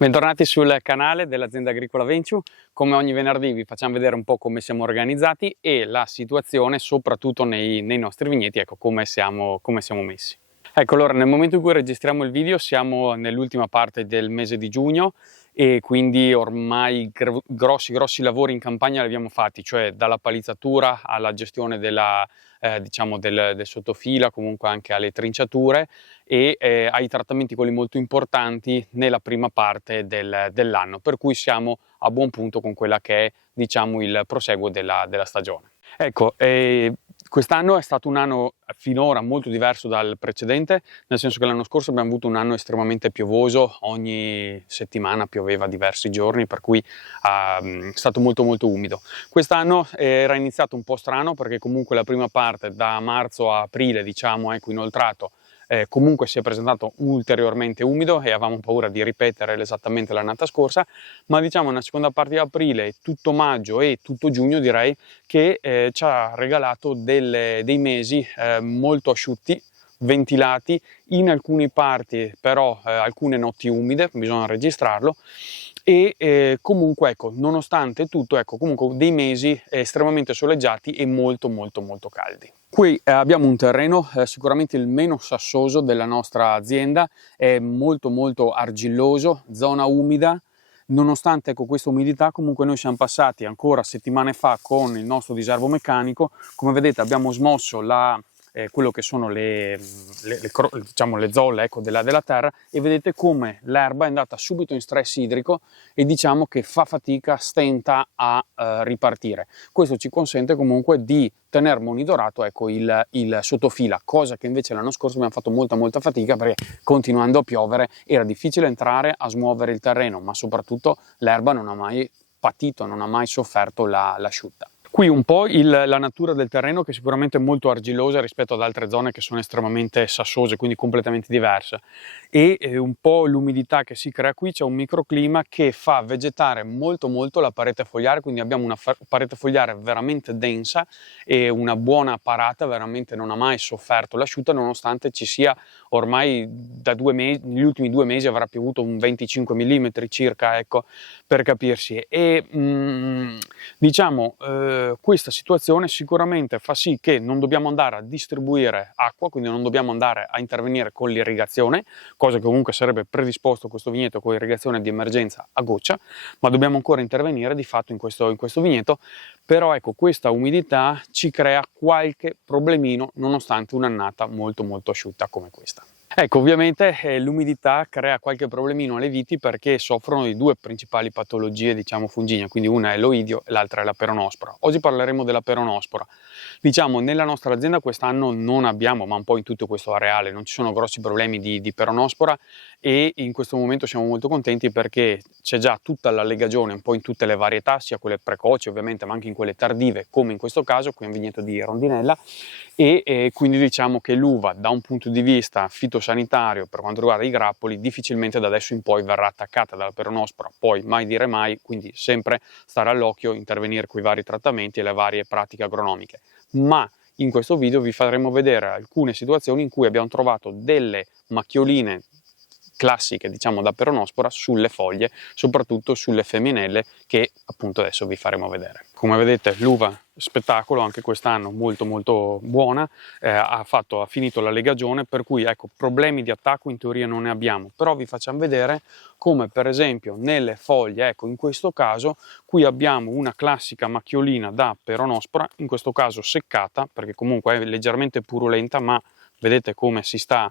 Bentornati sul canale dell'azienda agricola Venture. Come ogni venerdì vi facciamo vedere un po' come siamo organizzati e la situazione soprattutto nei nostri vigneti, ecco come siamo messi. Ecco, allora nel momento in cui registriamo il video siamo nell'ultima parte del mese di giugno e quindi ormai grossi lavori in campagna li abbiamo fatti, cioè dalla palizzatura alla gestione del sottofila, comunque anche alle trinciature e ai trattamenti quelli molto importanti nella prima parte dell'anno, per cui siamo a buon punto con quella che è il proseguo della stagione. Ecco, quest'anno è stato un anno finora molto diverso dal precedente, nel senso che l'anno scorso abbiamo avuto un anno estremamente piovoso, ogni settimana pioveva diversi giorni, per cui è stato molto umido. Quest'anno era iniziato un po' strano perché comunque la prima parte da marzo a aprile, ecco, inoltrato, comunque si è presentato ulteriormente umido e avevamo paura di ripetere esattamente l'annata scorsa, ma nella seconda parte di aprile, tutto maggio e tutto giugno direi che ci ha regalato dei mesi molto asciutti, ventilati, in alcune parti però alcune notti umide, bisogna registrarlo, e comunque ecco, nonostante tutto, ecco, comunque dei mesi estremamente soleggiati e molto caldi. Qui abbiamo un terreno sicuramente il meno sassoso della nostra azienda, è molto argilloso, zona umida. Nonostante ecco, questa umidità, comunque noi siamo passati ancora settimane fa con il nostro diserbo meccanico. Come vedete abbiamo smosso quello che sono le zolle, ecco, della terra, e vedete come l'erba è andata subito in stress idrico e diciamo che fa fatica, stenta a ripartire. Questo ci consente comunque di tenere monitorato, ecco, il sottofila, cosa che invece l'anno scorso abbiamo fatto molta fatica perché continuando a piovere era difficile entrare a smuovere il terreno, ma soprattutto l'erba non ha mai patito, non ha mai sofferto l'asciutta. Qui un po' la natura del terreno, che sicuramente è molto argillosa rispetto ad altre zone che sono estremamente sassose, quindi completamente diverse, e un po' l'umidità che si crea qui. C'è un microclima che fa vegetare molto la parete fogliare, quindi abbiamo una parete fogliare veramente densa e una buona parata, veramente non ha mai sofferto l'asciutta, nonostante ci sia ormai da 2 mesi, negli ultimi 2 mesi avrà piovuto un 25 mm circa, ecco, per capirsi. E questa situazione sicuramente fa sì che non dobbiamo andare a distribuire acqua, quindi non dobbiamo andare a intervenire con l'irrigazione, cosa che comunque sarebbe predisposto questo vigneto con irrigazione di emergenza a goccia, ma dobbiamo ancora intervenire di fatto in questo vigneto. Però ecco, questa umidità ci crea qualche problemino nonostante un'annata molto asciutta come questa. Ecco, ovviamente l'umidità crea qualche problemino alle viti perché soffrono di 2 principali patologie, fungine, quindi una è l'oidio e l'altra è la peronospora. Oggi parleremo della peronospora. Nella nostra azienda quest'anno non abbiamo, ma un po' in tutto questo areale, non ci sono grossi problemi di peronospora, e in questo momento siamo molto contenti perché c'è già tutta la legagione un po' in tutte le varietà, sia quelle precoci ovviamente, ma anche in quelle tardive, come in questo caso, qui è un vigneto di rondinella, e quindi diciamo che l'uva da un punto di vista fitosanitario per quanto riguarda i grappoli difficilmente da adesso in poi verrà attaccata dalla peronospora, poi mai dire mai, quindi sempre stare all'occhio, intervenire con i vari trattamenti e le varie pratiche agronomiche. Ma in questo video vi faremo vedere alcune situazioni in cui abbiamo trovato delle macchioline classiche da peronospora sulle foglie, soprattutto sulle femminelle, che appunto adesso vi faremo vedere. Come vedete l'uva spettacolo anche quest'anno, molto buona, ha finito la legagione, per cui ecco, problemi di attacco in teoria non ne abbiamo, però vi facciamo vedere come per esempio nelle foglie, ecco, in questo caso qui abbiamo una classica macchiolina da peronospora, in questo caso seccata perché comunque è leggermente purulenta, ma vedete come si sta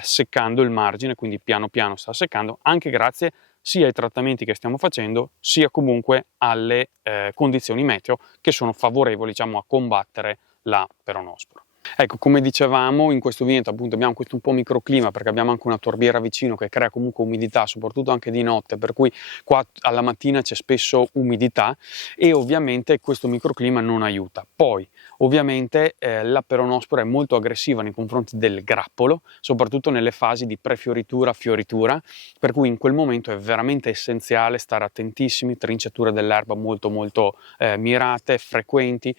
seccando il margine, quindi piano sta seccando, anche grazie sia ai trattamenti che stiamo facendo, sia comunque alle condizioni meteo che sono favorevoli a combattere la peronospora. Ecco, come dicevamo, in questo vigneto appunto abbiamo questo un po' microclima perché abbiamo anche una torbiera vicino che crea comunque umidità, soprattutto anche di notte, per cui qua alla mattina c'è spesso umidità e ovviamente questo microclima non aiuta. Poi Ovviamente la peronospora è molto aggressiva nei confronti del grappolo, soprattutto nelle fasi di prefioritura, fioritura, per cui in quel momento è veramente essenziale stare attentissimi, trinciature dell'erba molto mirate, frequenti,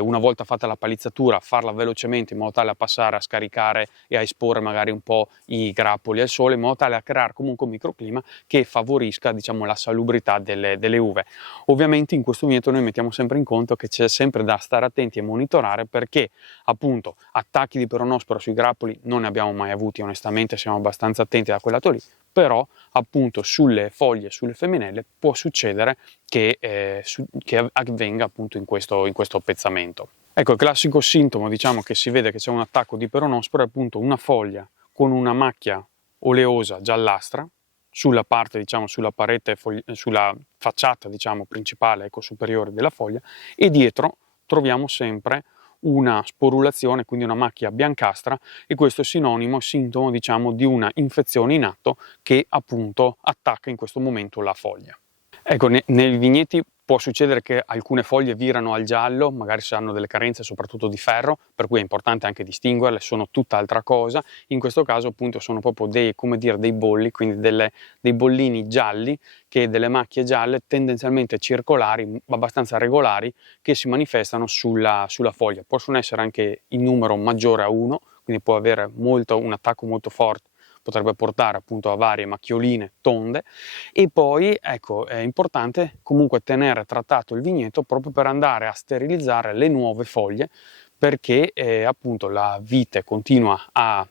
una volta fatta la palizzatura farla velocemente in modo tale da passare a scaricare e a esporre magari un po' i grappoli al sole, in modo tale da creare comunque un microclima che favorisca, diciamo, la salubrità delle uve. Ovviamente in questo vigneto noi mettiamo sempre in conto che c'è sempre da stare attenti e monitorare, perché appunto attacchi di peronospora sui grappoli non ne abbiamo mai avuti, onestamente siamo abbastanza attenti da quel lato lì, però appunto sulle foglie, sulle femminelle può succedere che avvenga appunto in questo pezzamento. Ecco, il classico sintomo, diciamo, che si vede che c'è un attacco di peronospora è appunto una foglia con una macchia oleosa giallastra sulla parte, diciamo, sulla parete, sulla facciata, diciamo, principale, ecco, superiore della foglia, e dietro troviamo sempre una sporulazione, quindi una macchia biancastra, e questo è sintomo, diciamo, di una infezione in atto che appunto attacca in questo momento la foglia. Ecco, nei vigneti può succedere che alcune foglie virano al giallo, magari se hanno delle carenze soprattutto di ferro, per cui è importante anche distinguerle, sono tutt'altra cosa. In questo caso appunto sono proprio dei bolli, quindi dei bollini gialli, delle macchie gialle tendenzialmente circolari, abbastanza regolari, che si manifestano sulla foglia. Possono essere anche in numero maggiore a 1, quindi può avere un attacco molto forte, potrebbe portare appunto a varie macchioline tonde. E poi ecco, è importante comunque tenere trattato il vigneto proprio per andare a sterilizzare le nuove foglie, perché appunto la vite continua a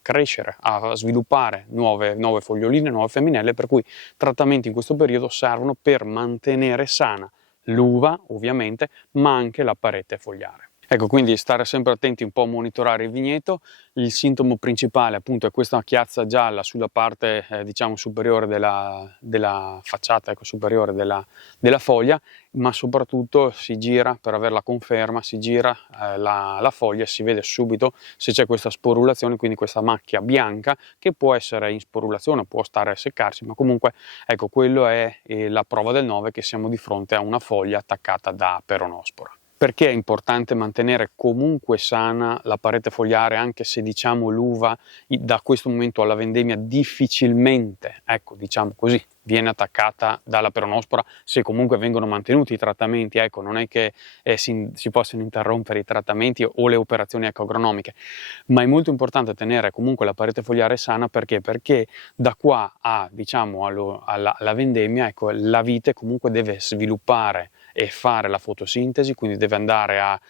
crescere, a sviluppare nuove foglioline, nuove femminelle, per cui trattamenti in questo periodo servono per mantenere sana l'uva ovviamente, ma anche la parete fogliare. Ecco, quindi stare sempre attenti, un po' a monitorare il vigneto. Il sintomo principale appunto è questa chiazza gialla sulla parte diciamo superiore della facciata, ecco, superiore della foglia, ma soprattutto si gira, per avere la conferma, si gira la foglia e si vede subito se c'è questa sporulazione, quindi questa macchia bianca che può essere in sporulazione, può stare a seccarsi, ma comunque ecco, quello è la prova del 9 che siamo di fronte a una foglia attaccata da peronospora. Perché è importante mantenere comunque sana la parete fogliare, anche se diciamo l'uva da questo momento alla vendemmia difficilmente, ecco, diciamo così, viene attaccata dalla peronospora, se comunque vengono mantenuti i trattamenti, ecco, non è che si possono interrompere i trattamenti o le operazioni agronomiche, ma è molto importante tenere comunque la parete fogliare sana. Perché? Perché da qua a, diciamo, alla vendemmia, ecco, la vite comunque deve sviluppare e fare la fotosintesi, quindi deve andare a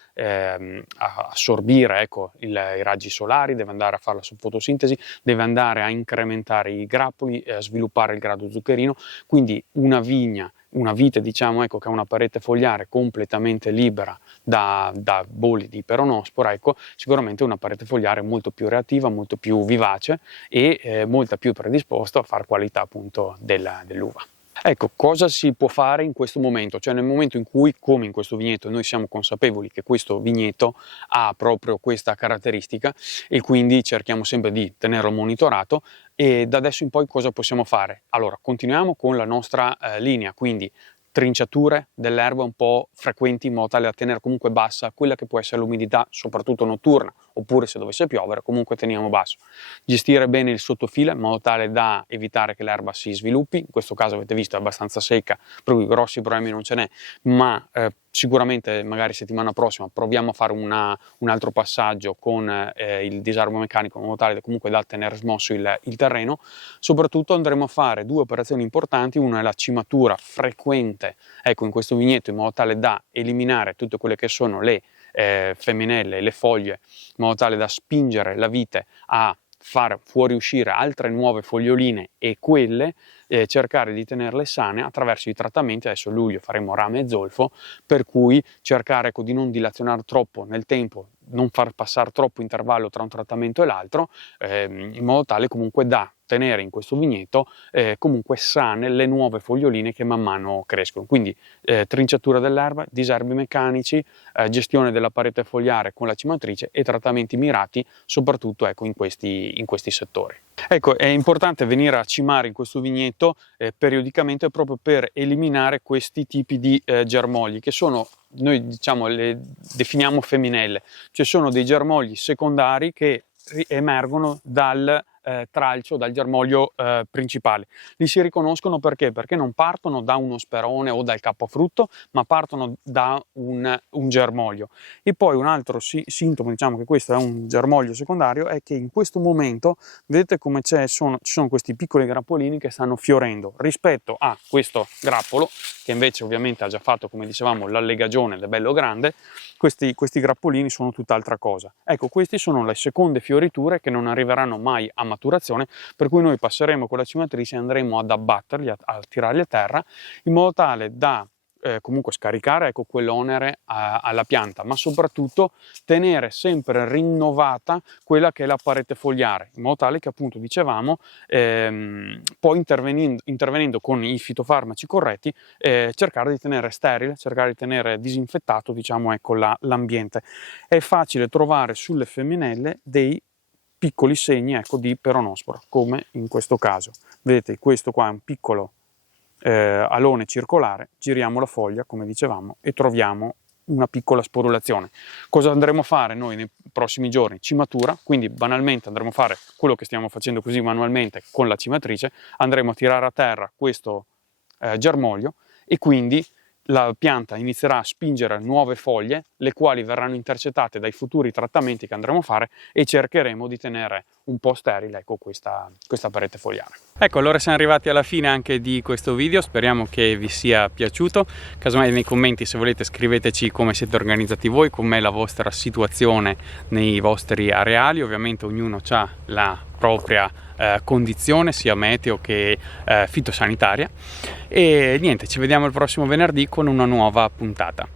assorbire, ecco, i raggi solari, deve andare a fare la fotosintesi, deve andare a incrementare i grappoli, a sviluppare il grado zuccherino. Quindi una vite, diciamo, ecco, che ha una parete fogliare completamente libera da bolli di peronospora, ecco, sicuramente è una parete fogliare molto più reattiva, molto più vivace e molto più predisposta a far qualità appunto dell'uva. Ecco, cosa si può fare in questo momento? Cioè nel momento in cui, come in questo vigneto, noi siamo consapevoli che questo vigneto ha proprio questa caratteristica e quindi cerchiamo sempre di tenerlo monitorato. E da adesso in poi cosa possiamo fare? Allora, continuiamo con la nostra linea, quindi trinciature dell'erba un po' frequenti, in modo tale da tenere comunque bassa quella che può essere l'umidità, soprattutto notturna, oppure se dovesse piovere comunque teniamo basso. Gestire bene il sottofila in modo tale da evitare che l'erba si sviluppi, in questo caso avete visto è abbastanza secca, per cui grossi problemi non ce n'è, ma sicuramente magari settimana prossima proviamo a fare un altro passaggio con il disarmo meccanico, in modo tale da comunque da tenere smosso il terreno. Soprattutto andremo a fare 2 operazioni importanti: una è la cimatura frequente, ecco, in questo vigneto, in modo tale da eliminare tutte quelle che sono le femminelle, le foglie, in modo tale da spingere la vite a far fuoriuscire altre nuove foglioline e quelle cercare di tenerle sane attraverso i trattamenti. Adesso a luglio faremo rame e zolfo, per cui cercare, ecco, di non dilazionare troppo nel tempo, non far passare troppo intervallo tra un trattamento e l'altro, in modo tale comunque da tenere in questo vigneto comunque sane le nuove foglioline che man mano crescono. Quindi trinciatura dell'erba, diserbi meccanici, gestione della parete fogliare con la cimatrice e trattamenti mirati soprattutto, ecco, in questi settori. Ecco, è importante venire a cimare in questo vigneto periodicamente, proprio per eliminare questi tipi di germogli, che sono noi diciamo le definiamo femminelle, cioè sono dei germogli secondari che emergono dal tralcio, dal germoglio principale. Li si riconoscono perché? Perché non partono da uno sperone o dal capofrutto, ma partono da un germoglio. E poi un altro sintomo, diciamo che questo è un germoglio secondario, è che in questo momento vedete come ci sono questi piccoli grappolini che stanno fiorendo rispetto a questo grappolo che invece ovviamente ha già fatto, come dicevamo, l'allegagione ed è bello grande. Questi grappolini sono tutt'altra cosa. Ecco, queste sono le seconde fioriture che non arriveranno mai a maturazione, per cui noi passeremo con la cimatrice e andremo ad abbatterli, a tirarli a terra, in modo tale da comunque scaricare, ecco, quell'onere alla pianta, ma soprattutto tenere sempre rinnovata quella che è la parete fogliare, in modo tale che, appunto, dicevamo, poi intervenendo con i fitofarmaci corretti, cercare di tenere sterile, cercare di tenere disinfettato, diciamo, ecco, l'ambiente. È facile trovare sulle femminelle dei piccoli segni, ecco, di peronospora, come in questo caso. Vedete, questo qua è un piccolo alone circolare, giriamo la foglia, come dicevamo, e troviamo una piccola sporulazione. Cosa andremo a fare noi nei prossimi giorni? Cimatura, quindi banalmente andremo a fare quello che stiamo facendo così manualmente con la cimatrice, andremo a tirare a terra questo germoglio e quindi la pianta inizierà a spingere nuove foglie, le quali verranno intercettate dai futuri trattamenti che andremo a fare, e cercheremo di tenere un po' sterile, ecco, questa parete fogliare. Ecco, allora siamo arrivati alla fine anche di questo video, speriamo che vi sia piaciuto. Casomai nei commenti, se volete, scriveteci come siete organizzati voi, com'è la vostra situazione nei vostri areali. Ovviamente ognuno ha la propria condizione, sia meteo che fitosanitaria. E niente, ci vediamo il prossimo venerdì con una nuova puntata.